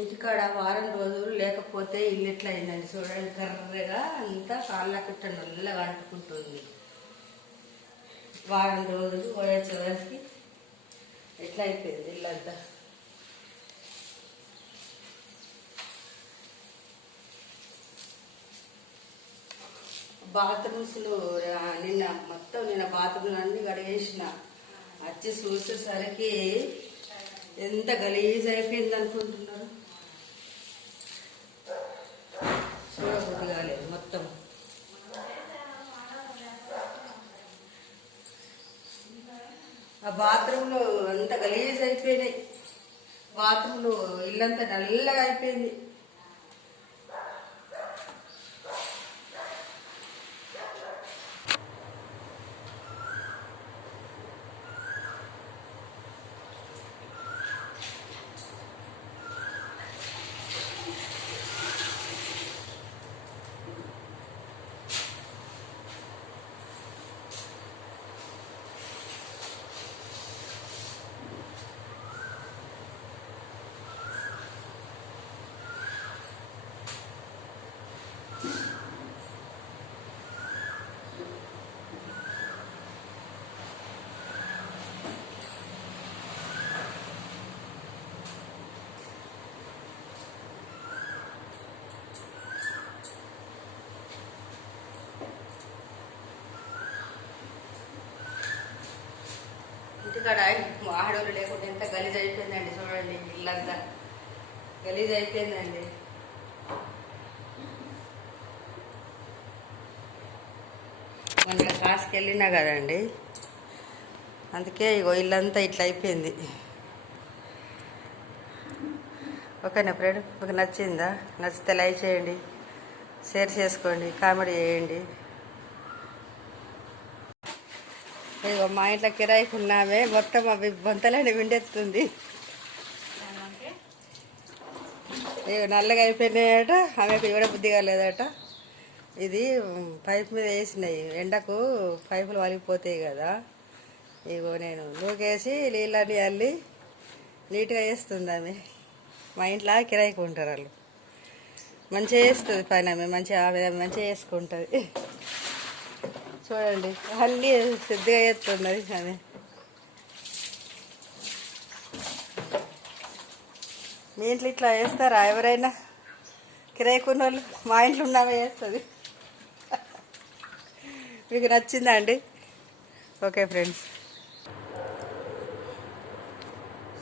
ఇంటికాడ వారం రోజులు లేకపోతే ఇల్లు ఎట్లా అయిందండి చూడండి. కర్రగా అంతా కాళ్ళ కట్ట నల్లగా అంటుకుంటుంది. వారం రోజులు వచ్చేసరికి ఎట్లా అయిపోయింది ఇల్లంతా. బాత్రూమ్స్లో నిన్న బాత్రూమ్లు అన్నీ కడిగేసిన. వచ్చి చూసేసరికి ఎంత గలీజ్ అయిపోయింది అనుకుంటున్నారు. చూడబుద్ధి కాలేదు మొత్తం. ఆ బాత్రూంలో అంత గలీజ్ అయిపోయినాయి. బాత్రూంలో ఇల్లంతా నల్లగా అయిపోయింది. ఇంటికాడ ఆడవాళ్ళు లేకుండా ఎంత గలీజ్ అయిపోయిందండి. చూడండి ఇల్లంతా గలీజ్ అయిపోయిందండి. మొన్న క్లాస్కి వెళ్ళినా కదండి, అందుకే ఇగో ఇల్లంతా ఇట్లా అయిపోయింది. ఓకేనా ఫ్రెండ్? మీకు నచ్చిందా? నచ్చితే లైక్ చేయండి, షేర్ చేసుకోండి, కామెంట్ చేయండి. ఇగో మా ఇంట్లో కిరాయికి ఉన్నామే మొత్తం అవి బొంతలని విండెత్తుంది. ఇక నల్లగా అయిపోయినాయట. ఆమెకు ఇవ్వడం బుద్ధి కాలేదట. ఇది పైప్ మీద వేసినాయి. ఎండకు పైపులు వలిగిపోతాయి కదా. ఇగో నేను నూకేసి నీళ్ళని అల్లి నీట్గా వేస్తుంది ఆమె. మా ఇంట్లో కిరాయికి ఉంటారు వాళ్ళు. మంచిగా వేస్తుంది పైన. ఆమె మంచిగా వేసుకుంటుంది. చూడండి అన్నీ సిద్ధగా చేస్తున్నది ఆమె. మీ ఇంట్లో ఇట్లా వేస్తారా ఎవరైనా? కిరాయికున్న వాళ్ళు? మా ఇంట్లో ఉన్నామే వేస్తుంది. మీకు నచ్చిందా అండి? ఓకే ఫ్రెండ్స్,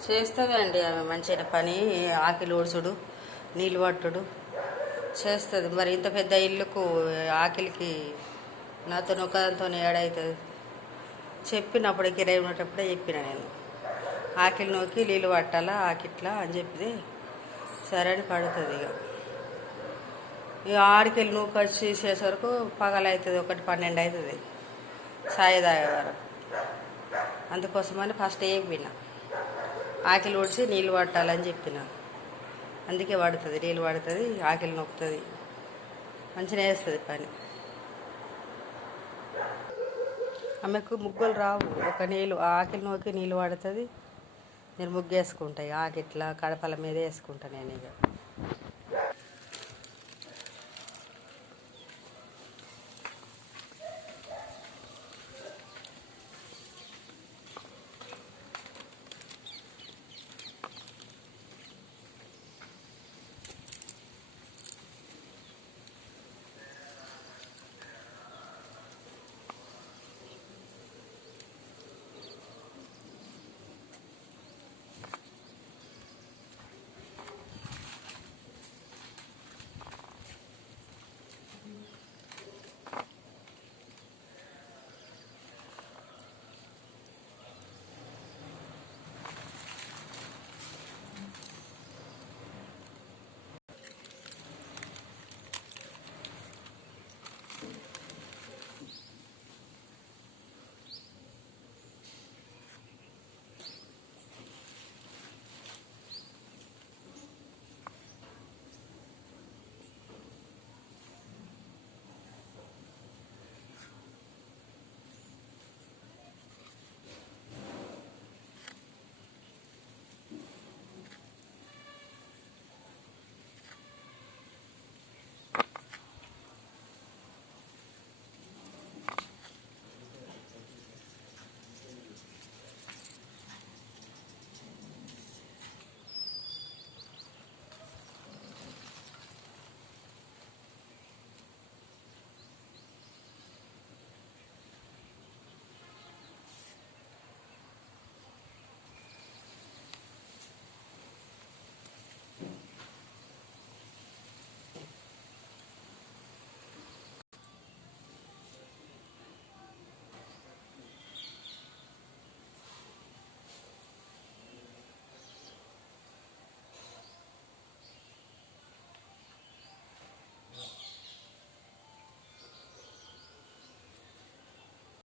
చేస్తుంది అండి ఆమె మంచిగా పని. ఆకిలి ఊడ్చుడు, నీళ్ళు పట్టుడు చేస్తుంది. మరి ఇంత పెద్ద ఇల్లుకు ఆకిలికి నాతో ఒకదాంతో ఏడవుతుంది. చెప్పినప్పుడు కిరాయి ఉన్నప్పుడే చెప్పిన నేను, ఆకిలి నూకి నీళ్ళు పట్టాలా ఆకిట్లా అని చెప్పి సరే అని పడుతుంది. ఇక ఆడికెళ్ళి నూకి వచ్చి చేసేసరికి పగలవుతుంది. 1-12 అవుతుంది సాయి తాగే వరకు. అందుకోసమని ఫస్ట్ చెప్పిన ఆకిలి ఊడ్చి నీళ్ళు పట్టాలని చెప్పిన. అందుకే పడుతుంది, నీళ్ళు పడుతుంది, ఆకిలి నొక్కుతుంది, మంచిగా వేస్తుంది పని. ఆమెకు ముగ్గులు రావు. ఒక నీళ్ళు ఆకిలి నూకి నీళ్ళు పడుతుంది. నేను ముగ్గు వేసుకుంటాయి ఆకిట్లా కడపల మీద వేసుకుంటాను నేను. ఇక